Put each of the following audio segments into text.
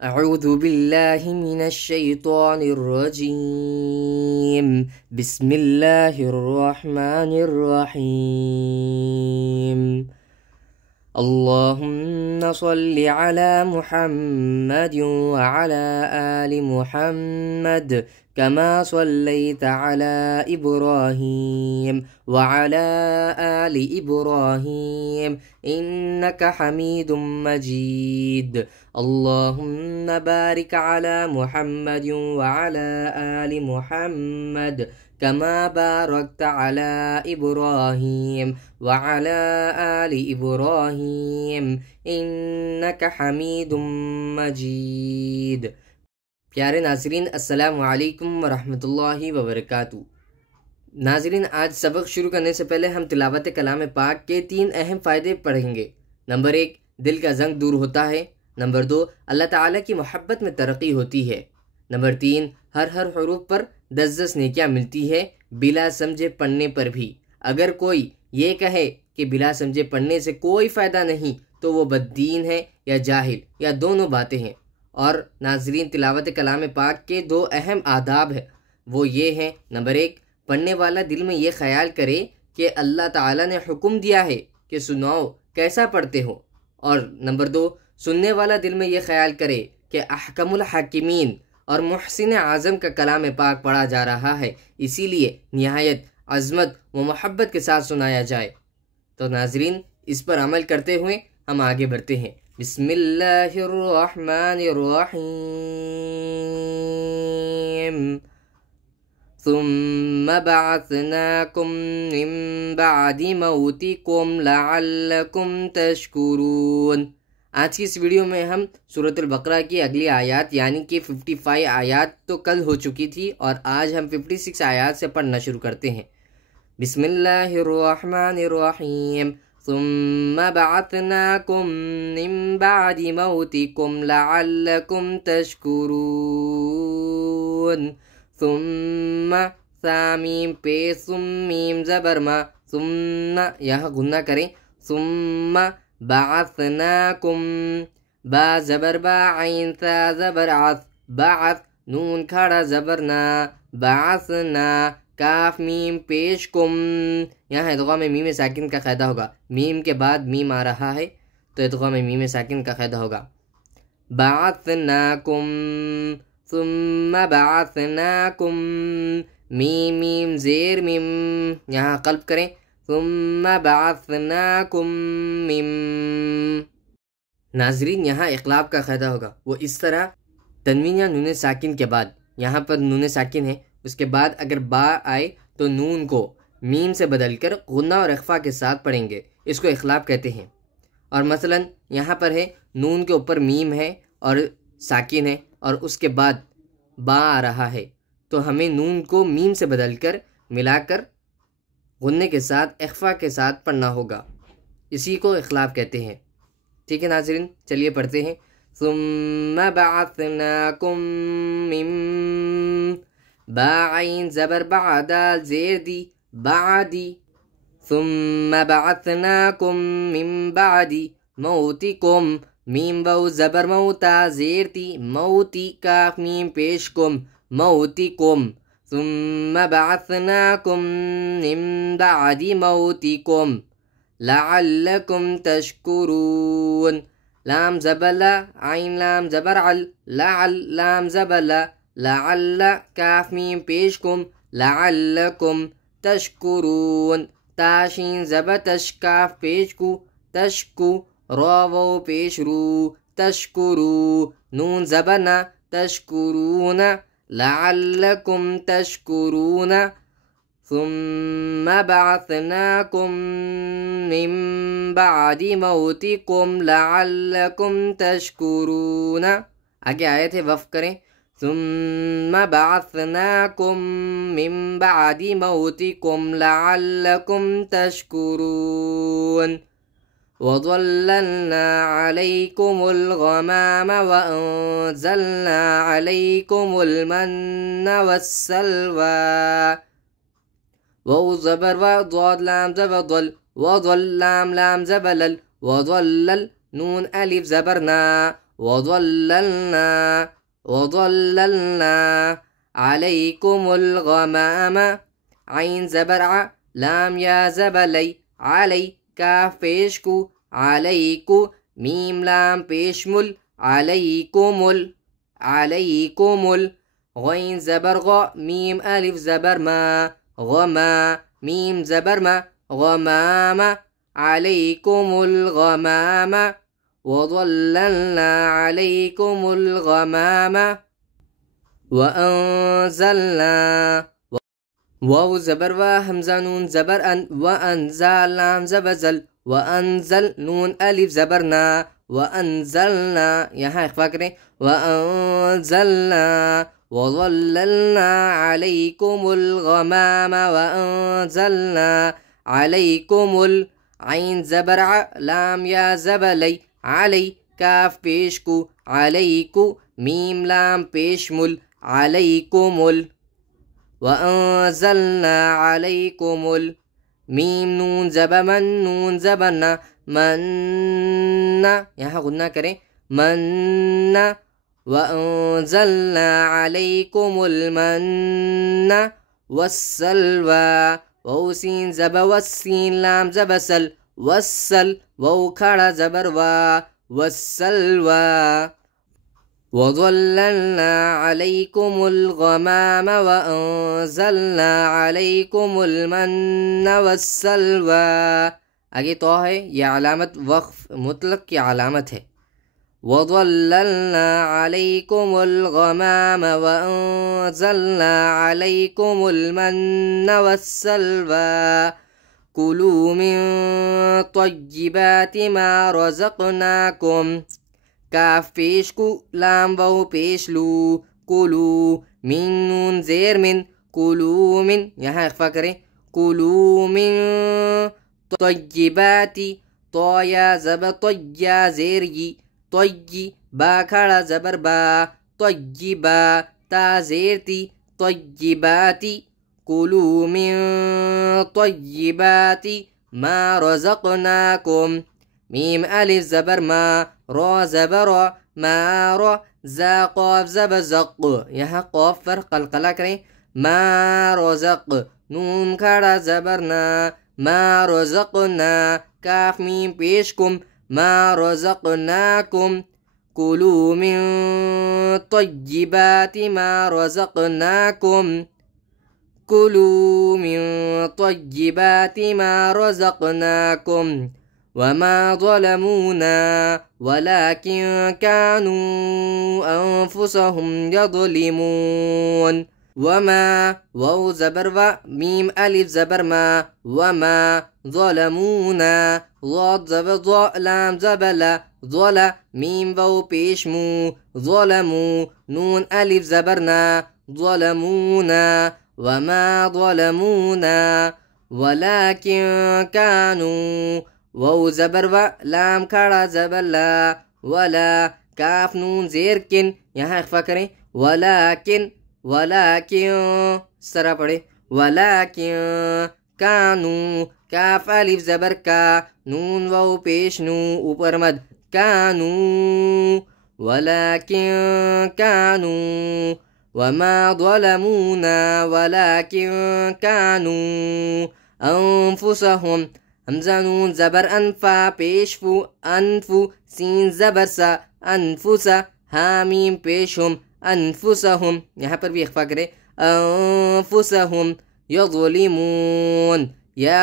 أعوذ بالله من الشيطان الرجيم. بسم الله الرحمن الرحيم. اللهم صل على محمد وعلى آل محمد كما صليت على إبراهيم وعلى آل إبراهيم إنك حميد مجيد. اللهم بارك على محمد وعلى آل محمد كما باركت على إبراهيم وعلى آل إبراهيم إنك حميद मजीद। प्यारे नाज़रीन, अस्सलामु अलैकुम वरहमतुल्लाहि वबरकातुहू। नाज़रीन, आज सबक शुरू करने से पहले हम तिलावत कलाम पाक के 3 अहम फ़ायदे पढ़ेंगे। नंबर 1, दिल का जंग दूर होता है। नंबर 2, अल्लाह ताला की मोहब्बत में तरक्की होती है। नंबर 3, हर हुरूफ पर 10 नेकियां मिलती है बिला समझे पढ़ने पर भी। अगर कोई ये कहे कि बिला समझे पढ़ने से कोई फ़ायदा नहीं तो वो बद्दीन है या जाहिल या दोनों बातें हैं। और नाज़रीन, तिलावत कलाम पाक के 2 अहम आदाब है, वो ये हैं। नंबर 1, पढ़ने वाला दिल में ये ख्याल करे कि अल्लाह ताला ने हुक्म दिया है कि सुनाओ कैसा पढ़ते हो। और नंबर 2, सुनने वाला दिल में ये ख्याल करे कि अहकमुल हाकिमीन और मुहसिन आज़म का कलाम पाक पढ़ा जा रहा है, इसीलिए निहायत अज़मत व मोहब्बत के साथ सुनाया जाए। तो नाज़रीन, इस पर अमल करते हुए हम आगे बढ़ते हैं। बिस्मिल्लाहिर्रहमानिर्रहीम। सुम्मा बअसनाकुम मिन बअदि मौतिकुम लअल्लकुम तशकुरून। आज की इस वीडियो में हम सूरतुल बकरा की अगली आयत यानी कि 55 आयत तो कल हो चुकी थी और आज हम 56 आयत से पढ़ना शुरू करते हैं। बिस्मिल्लाहिर्रहमानिर्रहीम। सुम्मा बअसनाकुम मिन बअदि मौतिकुम लअल्लकुम तशकुरून। सुम्मा सामीम पे सुम्मीम ज़बर मा, सुम्मा यहाँ गुन्ना करें। सुम्मा बअसनाकुम, बा ज़बर बा, आइन सा ज़बर आस, बाअस नून खड़ा ज़बर ना, बअसना काफ मीम पेश कुम। यहाँ इदग़ाम में मीम साकिन का क़ायदा होगा। मीम के बाद मीम आ रहा है तो इदग़ाम में मीम साकिन का क़ायदा होगा। बअसनाकुम, सुम्मा बअसनाकुम, मीम मीम ज़ेर मीम, यहाँ क़ल्ब करें। सुम्मा बअसनाकुम मिम। नाज़रीन, यहाँ इक़लाब का क़ायदा होगा। वो इस तरह, तनवीन या नून साकिन के बाद, यहाँ पर नून साकिन है, उसके बाद अगर बा आए तो नून को मीम से बदलकर गुन्ना और इख़्फ़ा के साथ पढ़ेंगे। इसको इख़लाब कहते हैं। और मसलन यहाँ पर है, नून के ऊपर मीम है और साकिन है और उसके बाद बा आ रहा है, तो हमें नून को मीम से बदलकर मिलाकर गुन्ने के साथ इख़्फ़ा के साथ पढ़ना होगा। इसी को इख़लाब कहते हैं। ठीक है नाज़रीन, चलिए पढ़ते हैं। सुम्मा बअसनाकुम मिन, बा आइन ज़बर बा दाल ज़ेर दी, बादी। सुम्मा बअसनाकुम मिन बादी मौतिकुम, मीम वाउ ज़बर मौता ज़ेर ती, मौती काफ मीम पेश कुम, मौतिकुम। सुम्मा बअसनाकुम मिन बअदि मौतिकुम लअल्लकुम तशकुरून। लाम ज़बला, आइन लाम ज़बर अल, लअल लाम ज़बला, लअल्ल काफ मीम पेश कुम, लअल्लकुम तशकुरून। ताशीन ज़बर तश काफ पेश कु, तशकु, रा वो पेश रू, तशकुरू। नून ज़बरना, तशकुरून, लअल्लकुम तशकुरून। सुम्मा बअसनाकुम मिन बअदि मौतिकुम लअल्लकुम तशकुरून। आगे आयत है, वफ़ करें। सुम्मा बअसनाकुम मिन बअदि मौतिकुम लअल्लकुम तशकुरून। वज़ल्ललना अलैकुमुल गमाम वअंज़लना अलैकुमुल मन्ना वस्सलवा। वाउ ज़बर व, ज़ाद लाम ज़बर ज़ल, वज़ल लाम लाम ज़बर लल, वज़ल्लल नून अलिफ ज़बर ना, वज़ल्ललना वज़ल्ललना अलैकुमुल गमाम आइन ज़बर आ लाम या ज़बलई अलई काफ पेश कु अलैकु मीम लाम पेशमुल अलैकुमुल अलैकुमुल गइन ज़बर ग मीम अलिफ ज़बर मा गमा मीम ज़बर मा गमाम अलैकुमुल गमाम वज़ल्ललना अलैकुमुल गमाम वअंज़लना वाव ज़बर व हमज़ा नून ज़बर अन वअंज़ल लाम ज़बज़ल वअंज़ल नून अलिफ ज़बर ना वअंज़लना यहाँ इख्फ़ा करें वअंज़लना वज़ल्ललना अलैकुमुल गमाम वअंज़लना अलैकुमुल आइन ज़बर आ लाम या ज़बलई अलई काफ पेश कु अलैकु मीम लाम पेशमुल अलैकुमुल वअंज़लना अलैकुमुल मीम नून ज़बरना मन्ना यहाँ गुन्ना करें मन्ना वअंज़लना अलैकुमुल मन्ना वस्सलवा वौ सीन ज़ब वस्सीन लाम ज़बसल वस्सल वौ खड़ा ज़बर वा वस्सलवा वज़ल्ललना अलैकुमुल गमाम वअंज़लना अलैकुमुल मन्ना वस्सलवा। आगे तो है यह अलामत वक़्फ़ मुतलक की अलामत है। वज़ल्ललना अलैकुमुल गमाम वअंज़लना अलैकुमुल मन्ना वस्सलवा कुलू मिन तय्यिबाति मा रज़क़नाकुम काफ पेश कु लाम वाव पेश लू कुलू मिन नून ज़ेर मिन कुलू मिन यहाँ इख्फ़ा करें कुलू मिन तय्यिबाति तो या ज़बर तय्या ज़ेर यी तय्यी बा खड़ा ज़बर बा तय्यिबा ता ज़ेर ती तय्यिबाति कुलू मिन तय्यिबाति मा रज़क़नाकुम मीम अलिफ ज़बर मा रा ज़बर मा रा ज़ा क़ाफ ज़बर ज़क़ यहाँ क़ाफ पर क़लक़ला करें मा रज़क़ नून खड़ा ज़बर ना मा रज़क़ना काफ मीम पेश कुम मा रज़क़नाकुम कुलू मिन तय्यिबाति मा रज़क़नाकुम कुलू मिन तय्यिबाति मा रज़क़नाकुम वमा ज़लमूना वलाकिन कानू अनफुसहुम यज़लिमून वमा वाव ज़बर व मीम अलिफ ज़बर मा वमा ज़लमूना ज़ाद ज़बर ज़ लाम ज़बला ज़ला मीम वाव पेश मू ज़लमू नून अलिफ ज़बर ना ज़लमूना वमा ज़लमूना वलाकिन कानू वाव ज़बर व लाम खड़ा ज़बला वला काफ नून ज़ेर किन यहाँ इख्फ़ा करें वलाकिन वलाकिन सरा पढ़े वलाकिन कानू काफ अलिफ ज़बर का नून वाव पेश नू ऊपर मद कानू वलाकिन कानू वमा ज़लमूना वलाकिन कानू अनफुसहुम हमज़ा नून ज़बर अनफा पेशफु अनफु सीन ज़बर सा अनफुसा हामीम पेशहुम अनफुसहुम यहाँ पर भी इख्फ़ा करें अनफुसहुम यज़लिमून या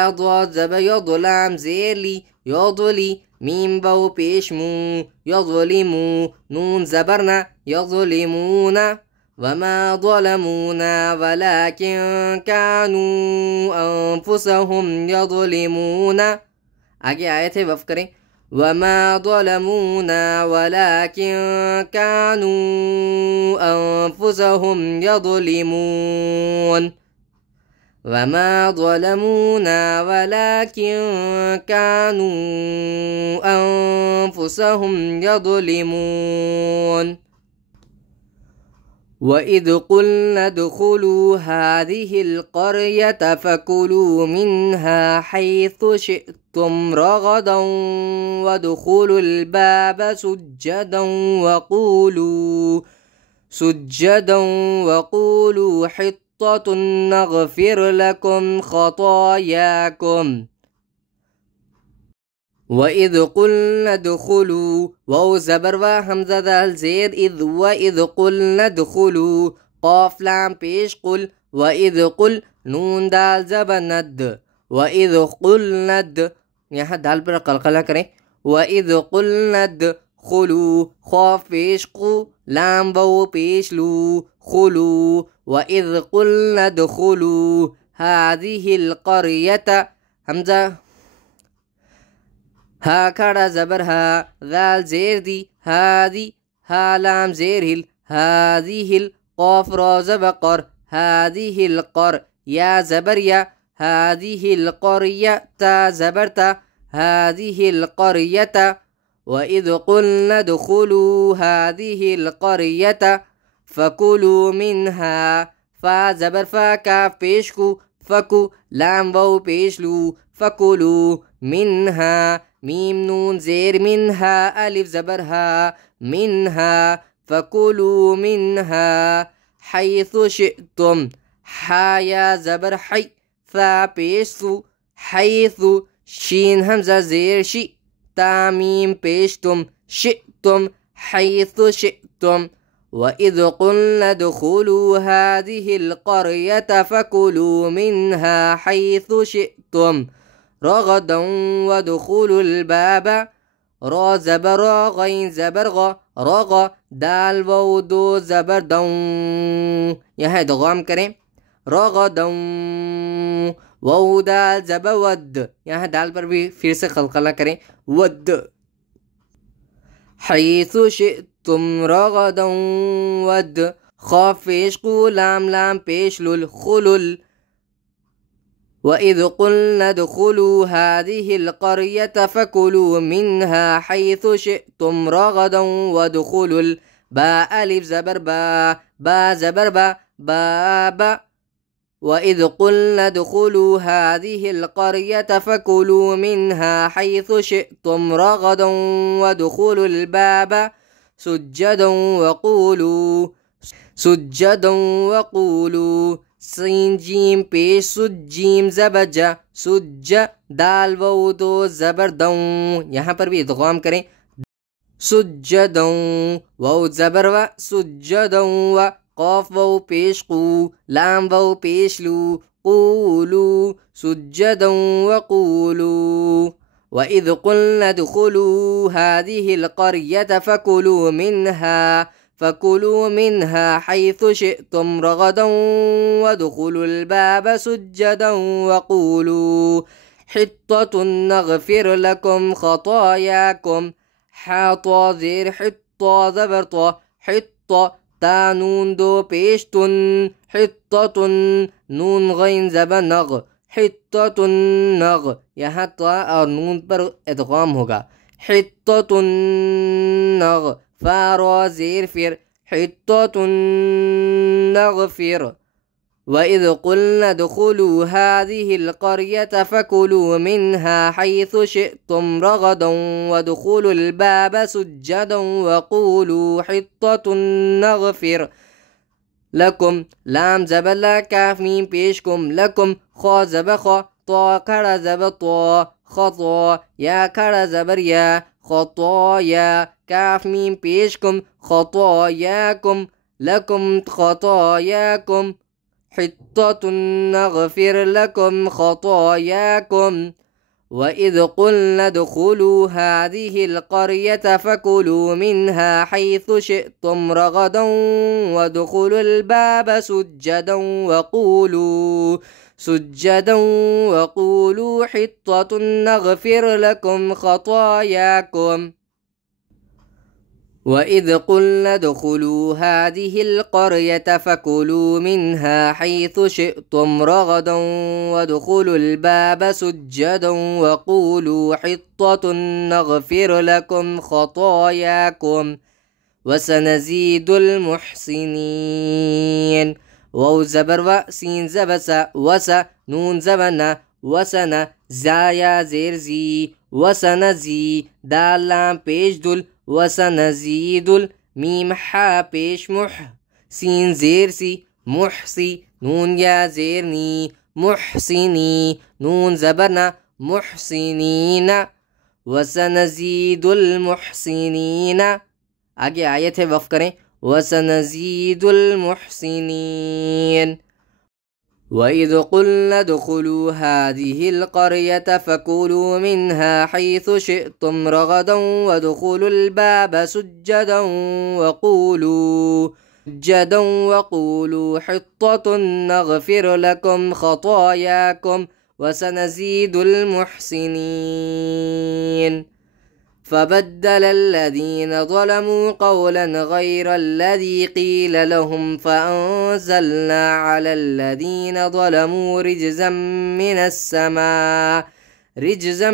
ज़बर यज़लाम ज़ेरली यज़ली मीम वाव पेशमू यज़लिमू नून ज़बरना यज़लिमूना वमा ज़लमूना वलाकिन कानू अनफुसहुम यज़लिमूना। आगे आए थे वफ़ करें वमा ज़लमूना वलाकिन कानू अनफुसहुम यज़लिमून वमा ज़लमूना वलाकिन कानू अनफुसहुम यज़लिमून। वइज़ क़ुल्ना उद्ख़ुलू हाज़िहिल क़रयत फ़कुलू मिन्हा हैथु शिअ्तुम شئتم رغدا وادخلوا الباب سجدا وقولوا حطة نغفر لكم خطاياكم. وإذ قلنا ادخلوا واو زبر و همزة دال زير إذ وإذ قلنا ادخلوا قاف لام پیش قل وإذ قل نون دال زبر ند وإذ قلنا यहाँ दाल पर कलकला करें वइद कुलनद खुलू खौफ पेश कु लाम वो पेश लू खुलू वइद कुलनद खुलू हादिहिल क़रियत हमजा हा खड़ा ज़बर हा दाल ज़ेर दी हादी हा लाम ज़ेर हिल हादिहिल क़ाफ रा ज़बर क़र हादिहिल क़र या ज़बर या हादिहिल क़रियत ज़बर ता हादिहिल क़रियत वइद कुलना दुखुलू हादिहिल क़रियत फ़कुलू मिन्हा फ़ा ज़बर फ़ा काफ़ पेश कु फ़कु लाम वाउ पेश लू फ़कुलू मिन्हा मीम नून ज़ेर मिन्हा अलिफ ज़बर हा मिन्हा फ़कुलू मिन्हा हैसु शिअतुम हा या ज़बर है फ़ा पेश सु हैसु शीन हमज़ा ज़ेर शी तामीम पेश तुम शिअतुम हैसु शिअतुम वइद कुलना दुखुलू हादिहिल क़रियत फ़कुलू मिन्हा हैसु शिअतुम रग़दन वदखुलुल बाब रा ज़बर गैन ज़बर ग रग़ दाल वाउ दो ज़बर दौं यहाँ इदग़ाम करें रग़दन वाउ दाल ज़बर वद यहाँ दाल पर भी फिर से क़लक़ला करें वद हैसु शिअतुम रग़दन वद ख़ाफ़ पेश कु लाम लाम पेश लुल खुलुल वइद कुलना दुखुलू हादिहिल क़रियत फ़कुलू मिन्हा हैसु शिअतुम रग़दन वदखुलुल बा अलिफ ज़बर बा ज़बर बा वइद कुलना दुखुलू हादिहिल क़रियत फ़कुलू मिन्हा हैसु शिअतुम रग़दन वदखुलुल बाब सुज्जदन वक़ूलू सीन जीम पेश सुज्जीम ज़बजा सुज्ज दाल वाउ दो ज़बर दौं यहाँ पर भी इदग़ाम करें सुज्जदौं वाउ ज़बर व सुज्जदौं व क़ाफ़ वाउ पेश कु लाम वाउ पेश लू क़ूलू सुज्जदौं वक़ूलू वइद कुलना दुखुलू हादिहिल क़रियत फ़कुलू मिन्हा हैसु शिअतुम रग़दन वदखुलुल बाब सुज्जदन वक़ूलू हित्ततुन नग़फिर लकुम ख़तायाकुम हाता ज़ेर हित्ता ज़बर ता हित्ता ता नून दो पेश तुन हित्ततुन नून गैन ज़बर नग़ हित्ततुन नग़ यहाँ ता और नून पर इदग़ाम होगा हित्ततुन नग़ फ़ा रा ज़ेर फिर हित्ततुन नग़फिर वइद कुलना दुखुलू हादिहिल क़रियत फ़कुलू मिन्हा हैसु शिअतुम रग़दन वदखुलुल बाब सुज्जदन वक़ूलू हित्ततुन नग़फिर लकुम लाम ज़बर ला काफ़ मीम पेश कुम लकुम ख़ा ज़बर ख़ा ता खड़ा ज़बर ता ख़ता या खड़ा ज़बर या ख़ताया काफ़ मीम पेश कुम ख़तायाकुम लकुम ख़तायाकुम हित्ततुन नग़फिर लकुम ख़तायाकुम वइद कुलना दुखुलू हादिहिल क़रियत फ़कुलू मिन्हा हैसु शिअतुम रग़दन वदखुलुल बाब सुज्जदन वक़ूलू हित्ततुन नग़फिर लकुम ख़तायाकुम वइद कुलना दुखुलू हादिहिल क़रियत फ़कुलू मिन्हा हैसु शिअतुम रग़दन वदखुलुल बाब सुज्जदन वक़ूलू हित्ततुन नग़फिर लकुम ख़तायाकुम वसनज़ीदुल मुहसिनीन वाउ ज़बर व सीन ज़बर सा वसा नून ज़बर ना वसना ज़ाया ज़ेर ज़ी, वसनज़ी दाल लाम पेश दुल, वसनज़ीदुल मीम हा पेश मुह, सीन ज़ेर सी, मुहसी नून या ज़ेर नी, मुहसिनी नून ज़बरना, मुहसिनीना, वसनज़ीदुल मुहसिनीना। आगे आयत है, वक़्फ़ करें, वसनज़ीदुल मुहसिनीन। वइज़ क़ुल्ना दुख़ुलू हाज़िहिल क़रयत फ़कुलू मिन्हा हैथु शिअ्तुम रग़दन वदख़ुलुल बाब सुज्जदन वक़ूलू हित्ततुन नग़फ़िर लकुम ख़तायाकुम वसनज़ीदुल मुहसिनीन। فبدل الذين ظلموا قولا غير الذي قيل لهم فأنزلنا على الذين ظلموا رجزا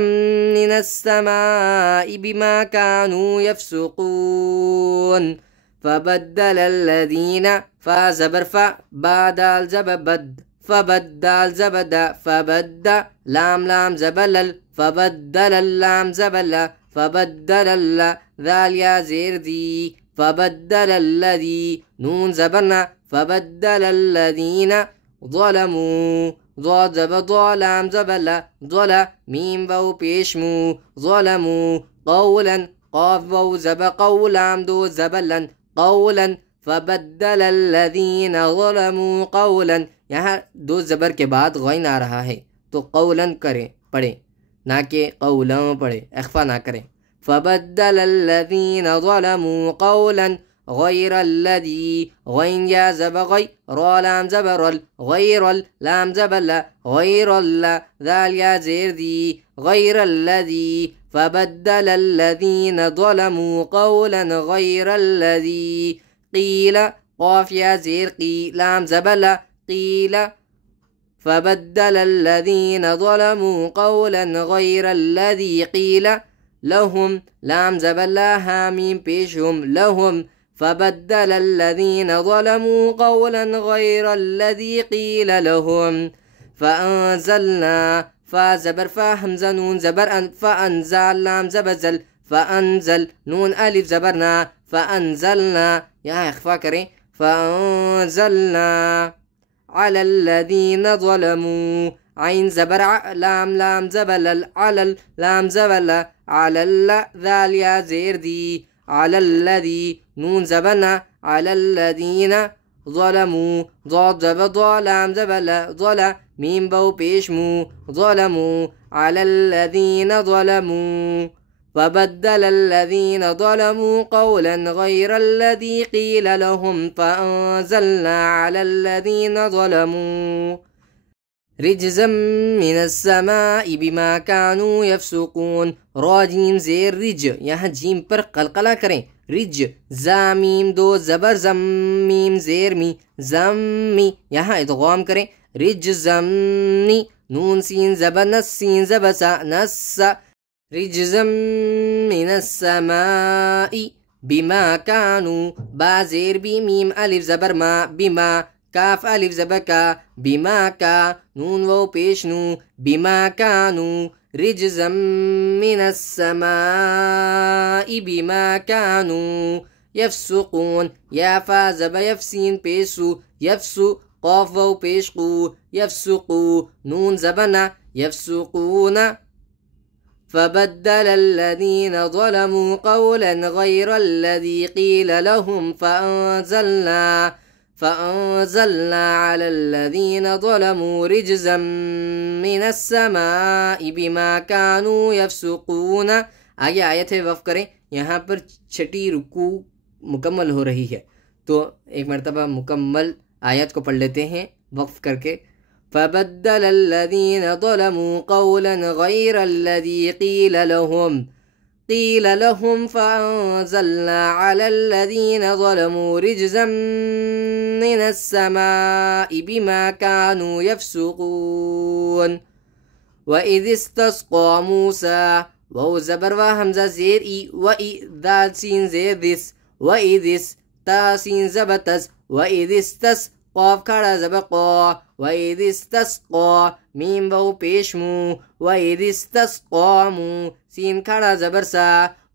من السماء بما كانوا يفسقون. فبدل الذين فزبر بعد الزبد فبدل زبد فبدل لام زبلل فبدل اللام زبل فبدل ذال يا زير ذي فبدل الذي نون زبرنا فبدل الذين ظلموا ضاد زبد لام زبل ظل ميم بو بيشمو ظلموا قولا قاف بو زب قولام دو زبلا قولا فبدل الذين ظلموا قولا. यहाँ दो ज़बर के बाद गैन आ रहा है तो कौलन करें पढ़ें, ना कि कौलन पढ़े, इख्फा ना करें। फबद्दल अल्लज़ीना ज़लमू क़ौलन गैर अल्लज़ी गैन या ज़ब गै रा लाम ज़बर गैर लाम ज़बल गैर ज़ाल या ज़ेर दी गैर अल्लज़ी फबद्दल अल्लज़ीना ज़लमू क़ौलन गैर अल्लज़ी क़ील क़ाफ या ज़ेर क़ी लाम ज़बल क़ील فبدل الذين ظلموا قولا غير الذي قيل لهم لام زبلا هاميم بيشهم لهم فبدل الذين ظلموا قولا غير الذي قيل لهم فأنزلنا فزبر فهمزة نون زبر أن فأنزل لام زبزل فأنزل نون ألف زبرنا فأنزلنا يا إخفاء كريم فأنزلنا على الذين ظلموا عين زبر لام زبل على لام زبل على ذال يا زير دي على الذي نون زبنا على الذين ظلموا ضاد زبد لام زبل ظل ميم بو بيشمو ظلموا على الذين ظلموا فبدل الذين ظلموا قولا غير الذي قيل لهم فأنزلنا على الذين ظلموا رجزا من السماء بما كانوا يفسقون. راجيم زير رج यहाँ जीम पर कलकला करें, रिज जामीम दो जबर जमीम जेर मी जम्मी यहाँ इदगाम करें, रिज जम्नी नून सीन जबर नस सीन जबसा नस्सा رجزا من السماء بما كانوا بازير بميم ألف زبر ما بما كاف ألف زبكا بما كا نون وو بيشنو بما كانوا رجزا من السماء بما كانوا يفسقون. يا فا زب يفسين بيسو يفسو قاف وو بيشقو يفسقو نون زبنا يفسقون. فبدل الذين ظلموا قولا غير الذي قيل لهم فأنزلنا على الذين ظلموا رجزا من السماء بما كانوا يفسقون. आगे आयत है वफ़ करें, यहाँ पर छठी रुकू मुकम्मल हो रही है तो एक मरतबा मुकम्मल आयत को पढ़ लेते हैं वक़्फ़ करके। فبدل الذين ظلموا قولا غير الذي قيل لهم فأنزلنا على الذين ظلموا رجزا من السماء بما كانوا يفسقون. وإذ استسقى موسى وهو زبر وهمزة زير إي وإي ذال سين زير ذس وإذ تا سين زبتس وإذ استسقى قاف كارا زبقى وإذ استسقى मीम वाव पेश मू व इदिस्तस्क़ा मू सीन खड़ा ज़बर सा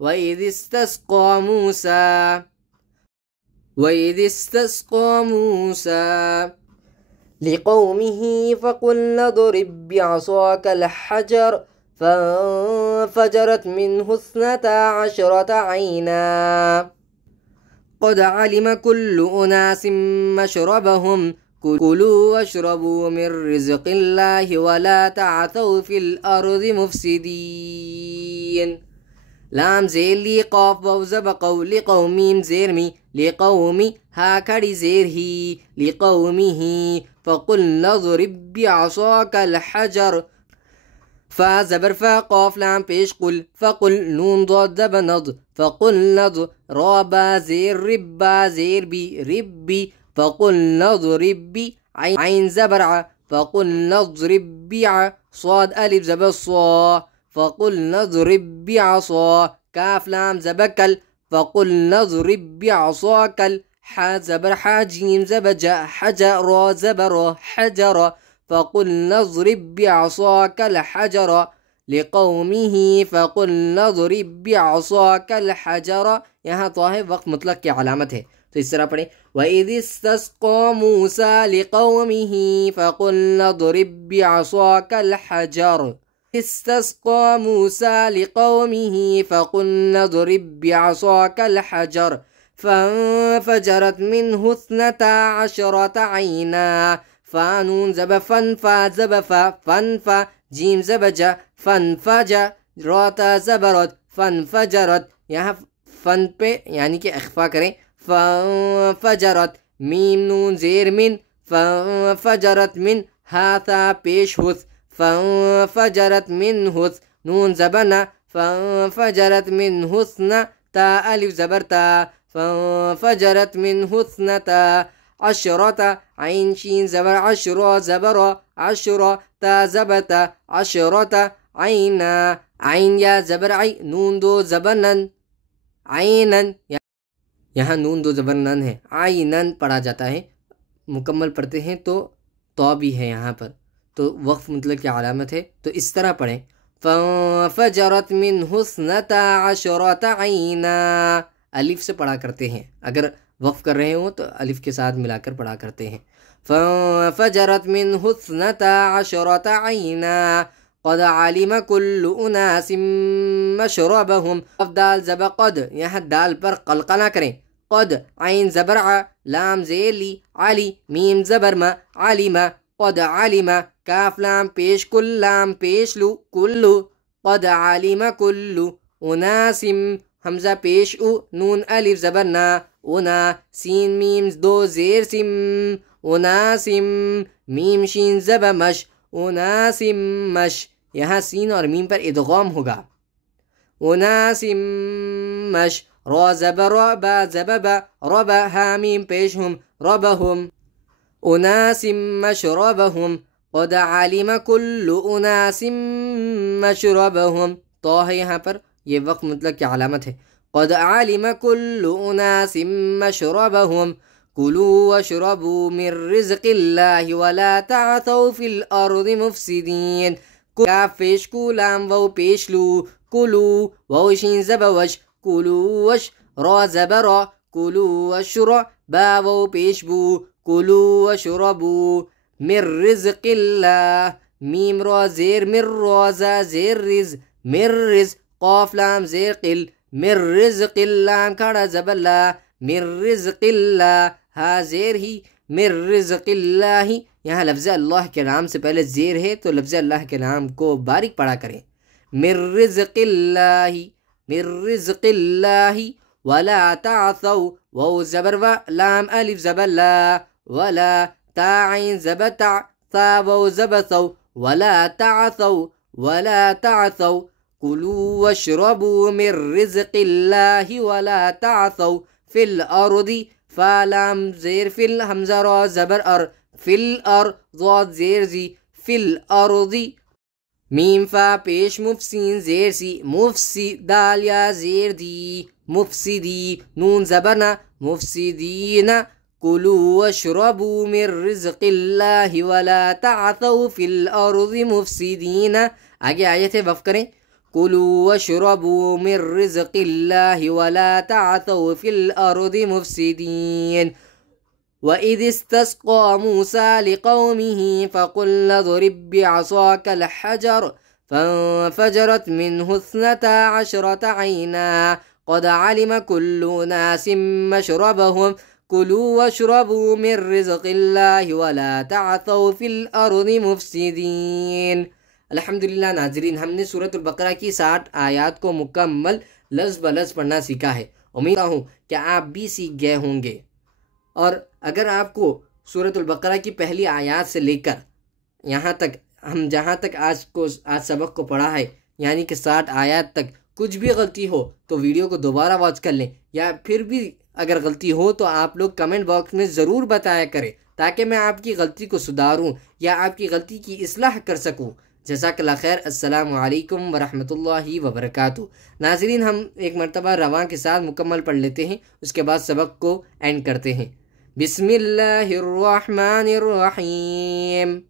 व इदिस्तस्क़ा मूसा व इदिस्तस्क़ा मूसा लिक़ौमिही फ़क़ुल्ना ضرب بعصاك الحجر فانفجرت منه 12 عينا قد علم كل أناس مشربهم كلوا واشربوا من رزق الله ولا تعثوا في الأرض مفسدين لام زير لي قاف وزب قول قومين زيرمي لقومي هاكري زيرهي لقومه فقلنا اضرب بعصاك الحجر فا زبر فا قاف لام پیش قل فقل نون ضاد زب نض فقل نض را با زير رب با زير بي ربي فقل نضرب بي عين زبر ع فقل نضرب بع صاد ألف زب صا فقل نضرب بعصا كاف لام زبكل فقل نضرب بعصاك ح زبر ح جيم زبج حجر را زبر حجر فقل نضرب بعصاك الحجر لقومه فقل نضرب بعصاك الحجر यहाँ तो है वक्त मुतलक की अलामत है तो इस तरह पढ़े وإذ استسقى موسى لقومه فقلنا اضرب بعصاك الحجر استسقى موسى لقومه فقلنا اضرب بعصاك الحجر فانفجرت منه 12 عينا فانون زب فنفا زب فنفا جيم زبجا فنفجا راتا زبرت فانفجرت यहाँ फन पे यानी कि अख्फा करें फजरत मीम नून ज़ेर मिन फजरत मिन हाथा पेश हुस फजरत मिन हुस नून ज़बना फजरत मिन हुस्ना ता अलिफ ज़बरता फजरत मिन हुस्नता अशरता आइन शीन ज़बर अशरा ज़बर अशरा ता ज़बता अशरता आइना आइन या ज़बर आई नून दो ज़बरनन आइनन यहाँ नून दो ज़बरनन है आइनन पढ़ा जाता है मुकम्मल पढ़ते हैं तो भी है यहाँ पर तो वक्फ मतलब की अलामत है तो इस तरह पढ़ें फजरत मिन हुस्नता अशरता आइना अलिफ से पढ़ा करते हैं अगर वक्फ कर रहे हो तो अलिफ के साथ मिलाकर पढ़ा करते हैं फजरत मिन हुस्नता अशरता आइना قد علم كل أناس مشربهم दाल ज़ब قد यहाँ दाल पर क़लक़ला करें قد आइन ज़बर लाम ज़ेली अली मीम ज़बर मा आलिमा قد आलिमा काफ लाम पेश कुल लाम पेश लु कुल्लु قد आलिमा कुल्लु उनासिम हमज़ा पेश उ नून अलिफ ज़बर ना उना सीन मीम दो ज़ेर सिम उनासिम मीम शीन ज़ब मश उनासिम मश यहाँ सीन और मीम पर इदगाम होगा उनासिम मश रा ज़बर बा ज़बबा रबा हा मीम पेश हम रबहुम उनासिम मशरबहुम क़द आलिम कुल्लु उनासिम मशरबहुम तो है यहाँ पर ये वक्त मतलब की अलामत है क़द आलिम कुल्लु उनासिम मशरबहुम कुलू वशरबू मिन रिज़्क़िल्लाहि वला तअसौ फिल अर्दि मुफ़्सिदीन काफ पेश कु लाम वाव पेश लू कुलू वाव शीन ज़ब वश कुलू वश रा ज़बर कुलू वशर बा वाव पेश बू कुलू वशरबू मिर रिज़्क़िल्लाह मीम रा ज़ेर मिर रा ज़ेर रिज़ मिर रिज़ क़ाफ लाम ज़ेर क़िल मिर रिज़्क़िल्लाह खड़ा ज़बर ला मिर रिज़्क़िल्लाह हा ज़ेर ही मिर रिज़्क़िल्लाह यहाँ लफ्ज़ अल्लाह के नाम से पहले ज़ेर है तो लफ्ज़ अल्लाह के नाम को बारीक पढ़ा करें मिर रिज़्क़िल्लाहि वला तासौ वाव ज़बर व लाम अलिफ ज़बर ला वला ता आइन ज़बर ता सा वाव ज़बर सौ वला तासौ कुलू वशरबू मिर रिज़्क़िल्लाहि वला तासौ फिल अर्दि फा लाम ज़ेर फिल हमज़ा रा ज़बर अर फिल अर ज़ाद ज़ेर ज़ी फिल अर्दि मीम फा पेश मुफ़सीन ज़ेर सी मुफ़सी दाल या ज़ेर दी मुफ़सिदी नून ज़बरना मुफ़सिदीना कुलू वशरबू मिर रिज़्क़िल्लाहि वला तअसौ फिल अर्ज़ि मुफ़सिदीन। आगे आयत है, वफ़ करें। कुलू वशरबू मिर रिज़्क़िल्लाहि वला तअसौ फिल अर्ज़ि मुफ़सिदीन। वइज़ इस्तस्क़ा मूसा लिक़ौमिही फ़क़ुल इज़रिब बिअसाकल हजर फ़ंफ़जरत मिन्हु इस्नता अशरत ऐना क़द अलिम कुल्लु उनासिम मशरबहुम कुलू वशरबू मिर रिज़्क़िल्लाहि वला तअसौ फिल अर्ज़ि मुफ़सिदीन। अल्हम्दुलिल्लाह नाज़रीन, हमने सूरतुल बकरा की 60 आयत को मुकम्मल लफ्ज़ ब लफ्ज़ पढ़ना सीखा है। उम्मीद हूँ कि आप भी सीख गए होंगे। और अगर आपको सूरतुल बकरा की पहली आयत से लेकर यहाँ तक हम जहाँ तक आज सबक को पढ़ा है, यानी कि 60 आयत तक कुछ भी गलती हो तो वीडियो को दोबारा वॉच कर लें, या फिर भी अगर गलती हो तो आप लोग कमेंट बॉक्स में ज़रूर बताया करें, ताकि मैं आपकी गलती को सुधारूं या आपकी गलती की इस्लाह कर सकूं। जज़ाकल्लाह खैर। अस्सलामु अलैकुम वरहमतुल्लाहि वबरकातुहू। नाज़रीन, हम एक मरतबा रवां के साथ मुकम्मल पढ़ लेते हैं, उसके बाद सबक को एंड करते हैं। बिस्मिल्लाहिर्रहमानिर्रहीम।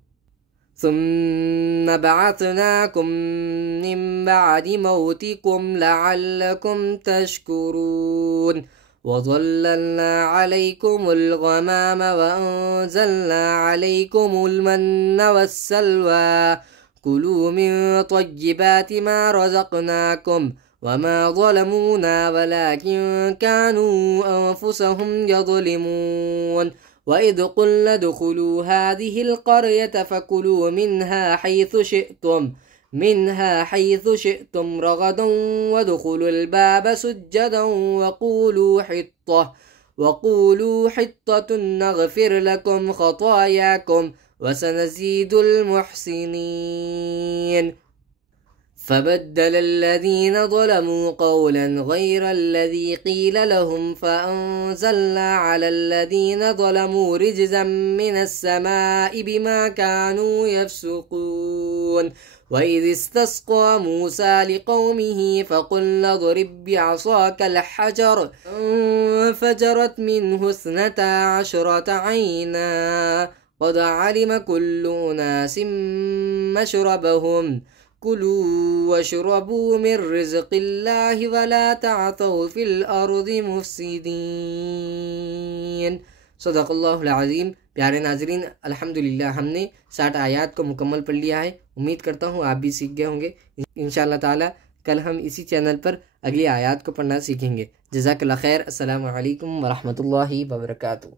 सुम्मा बअसनाकुम मिन बअदि मौतिकुम लअल्लकुम तशकुरून वज़ल्ललना अलैकुमुल गमाम वअंज़लना अलैकुमुल मन्ना वस्सलवा कुलू मिन तय्यिबाति मा रज़क़नाकुम वमा ज़लमूना वलाकिन कानू अनफुसहुम यज़लिमून। वइज़ क़ुल्ना उद्ख़ुलू हाज़िहिल क़र्यता फ़कुलू मिन्हा हैथु शिअ्तुम रग़दन वद्ख़ुलुल बाब सुज्जदन वक़ूलू हित्ततुन नग़फ़िर लकुम ख़तायाकुम वसनज़ीदुल मुहसिनीन। फबद्दल الذين ظلموا قولا غير الذي قيل لهم فأنزلنا على الذين ظلموا رجزا من السماء بما كانوا يفسقون। وإذ استسقى موسى لقومه فقلنا اضرب بعصاك الحجر فانفجرت منه 12 عينا قد علم كل أناس مشربهم कुलू वशरबू मिर रिज़्क़िल्लाहि वला तअसौ फिल अर्ज़ि मुफ़सिदीन। सदक़ल्लाहुल अज़ीम। प्यारे नाज़रीन, अल्हम्दुलिल्लाह हमने 60 आयत को मुकम्मल पढ़ लिया है। उम्मीद करता हूँ आप भी सीख गए होंगे। इंशाअल्लाह ताला कल हम इसी चैनल पर अगली आयत को पढ़ना सीखेंगे। जज़ाकल्लाह खैर। अस्सलामु अलैकुम वरहमतुल्लाहि वबरकातुहू।